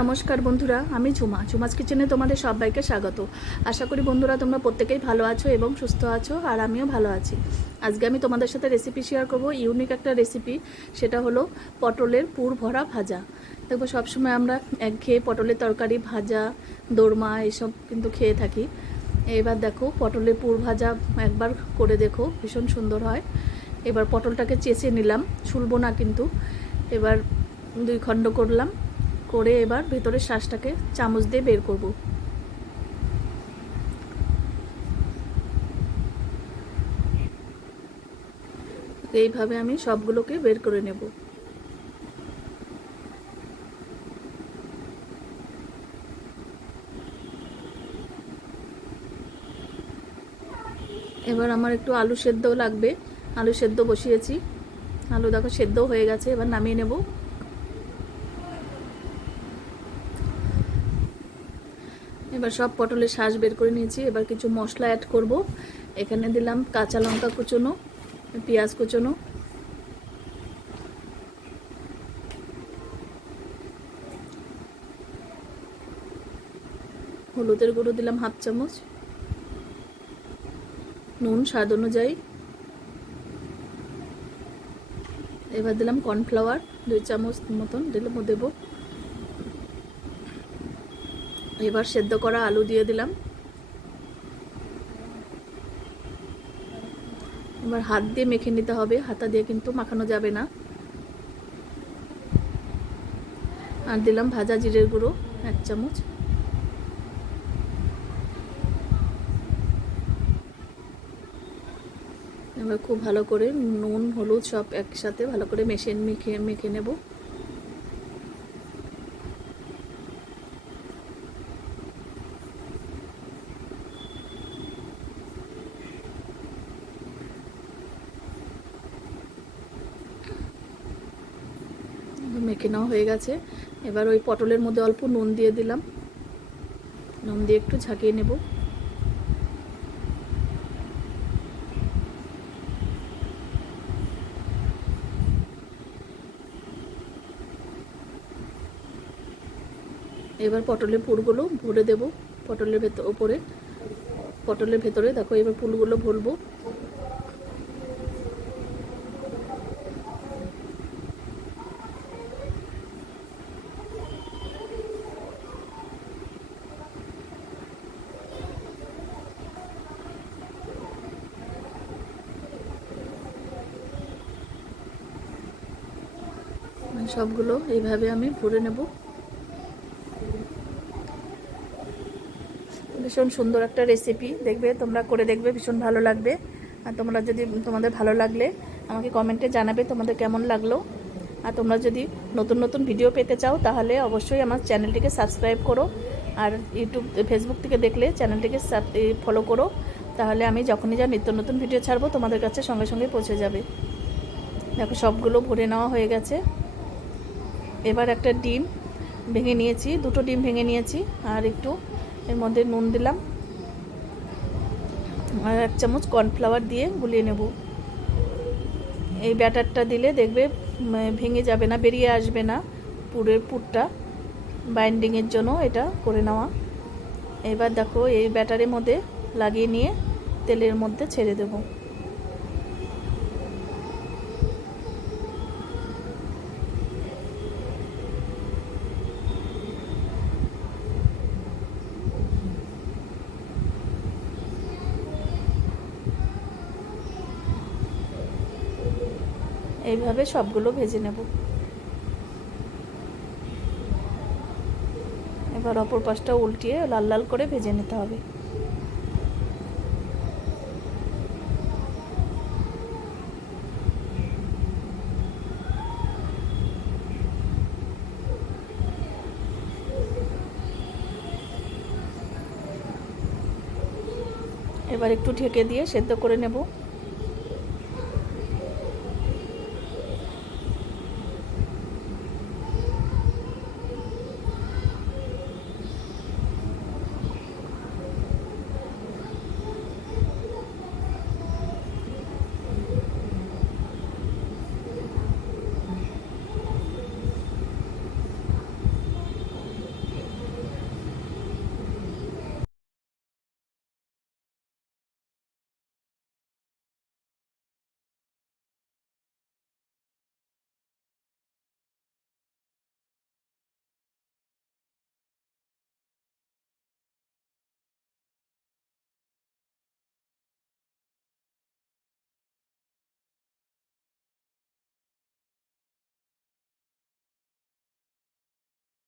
নমস্কার বন্ধুরা, আমি ঝুমা। ঝুমাস কিচেনে তোমাদের সবাইকে স্বাগত। আশা করি বন্ধুরা তোমরা প্রত্যেকেই ভালো আছো এবং সুস্থ আছো, আর আমিও ভালো আছি। আজকে আমি তোমাদের সাথে রেসিপি শেয়ার করব ইউনিক একটা রেসিপি সেটা হলো পটলের পুর ভরা ভাজা। দেখব সবসময় আমরা একঘেয়ে পটলের তরকারি, ভাজা, দোরমা, এসব কিন্তু খেয়ে থাকি। এবার দেখো, পটলের পুর ভাজা একবার করে দেখো, ভীষণ সুন্দর হয়। এবার পটলটাকে চেঁচে নিলাম, ছুলবো না কিন্তু। এবার দুই খণ্ড করলাম। করে এবার ভেতরের শ্বাসটাকে চামচ দিয়ে বের করব। এইভাবে আমি সবগুলোকে বের করে নেব। এবার আমার একটু আলু সেদ্ধ লাগবে। আলু সেদ্ধ বসিয়েছি। আলু দেখো সেদ্ধ হয়ে গেছে, এবার নামিয়ে নেব। এবার সব পটলের শ্বাস বের করে নিয়েছি। এবার কিছু মশলা অ্যাড করব। এখানে দিলাম কাঁচা লঙ্কা কুচোনো, পেঁয়াজ কুচোনো। হলুদের গুঁড়ো দিলাম হাফ চামচ। নুন স্বাদ অনুযায়ী। এবার দিলাম কর্নফ্লাওয়ার দুই চামচ মতন দিলাম দেবো। এবার সেদ্ধ করা আলু দিয়ে দিলাম। এবার হাত দিয়ে মেখে নিতে হবে। হাতা দিয়ে কিন্তু মাখানো যাবে না। আর দিলাম ভাজা জিরের গুঁড়ো, এক চামচ। এবার খুব ভালো করে নুন, হলুদ সব একসাথে ভালো করে মেশিন মেখে মেখে নেব। মেখে নেওয়া হয়ে গেছে। এবার ওই পটলের মধ্যে অল্প নুন দিয়ে দিলাম। নুন দিয়ে একটু ঝাঁকিয়ে নেব। এবার পটলের পুরগুলো ভরে দেব। পটলের ভেতর ওপরে পটলের ভেতরে দেখো, এবার ফুলগুলো ভরবো। সবগুলো এইভাবে আমি ভরে নেব। ভীষণ সুন্দর একটা রেসিপি দেখবে, তোমরা করে দেখবে, ভীষণ ভালো লাগবে। আর তোমরা যদি, তোমাদের ভালো লাগলে আমাকে কমেন্টে জানাবে তোমাদের কেমন লাগল। আর তোমরা যদি নতুন নতুন ভিডিও পেতে চাও, তাহলে অবশ্যই আমার চ্যানেলটিকে সাবস্ক্রাইব করো। আর ইউটিউব ফেসবুক থেকে দেখলে চ্যানেলটিকে ফলো করো। তাহলে আমি যখনই যা নিত্য নতুন ভিডিও ছাড়বো, তোমাদের কাছে সঙ্গে সঙ্গে পৌঁছে যাবে। দেখো, সবগুলো ভরে নেওয়া হয়ে গেছে। এবার একটা ডিম ভেঙে নিয়েছি, দুটো ডিম ভেঙে নিয়েছি, আর একটু এর মধ্যে নুন দিলাম। আর এক চামচ কর্নফ্লাওয়ার দিয়ে গুলিয়ে নেব। এই ব্যাটারটা দিলে দেখবে ভেঙে যাবে না, বেরিয়ে আসবে না পুরের পুরটা। বাইন্ডিংয়ের জন্য এটা করে নেওয়া। এবার দেখো, এই ব্যাটারের মধ্যে লাগিয়ে নিয়ে তেলের মধ্যে ছেড়ে দেবো। এইভাবে সবগুলো ভেজে নেব। এবার অপর পাশটা উল্টিয়ে লাল লাল করে ভেজে নিতে হবে। এবার একটু ঢেকে দিয়ে সেদ্ধ করে নেব।